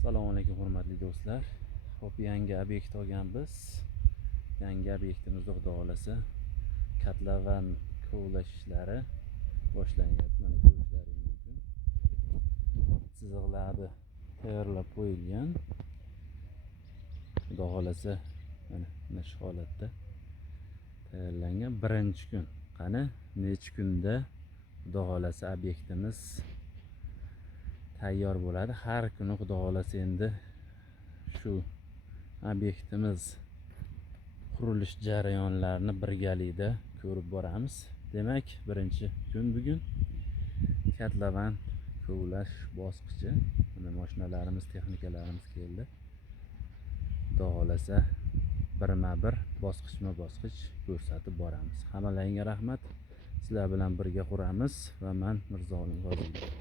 Assalomu alaykum hurmatli do'stlar. Xo'p, yangi obyekt olganmiz. Yangi obyektimizda xudo xolasa katlavan kovlash ishlari boshlanyapti. Mana ko'rishlaringiz mumkin. Chiziqlari tayyorlab qo'yilgan. Xudo xolasa mana shu holatda tayyorlangan. Birinchi kun. Qani necha kunda xudo xolasa obyektimiz tayyor bo'ladi. Har kuni xudo xolasa endi shu obyektimiz qurilish jarayonlarini birgalikda ko'rib boramiz. Demak, birinchi kun bugun katlavan kovlash bosqichi. Mana mashinalarimiz, texnikalarimiz keldi. Xudo xolasa birma-bir, bosqichma-bosqich ko'rsatib boramiz. Hammalaringga rahmat. Sizlar bilan birga quramiz va men Mirzolim G'oziyev.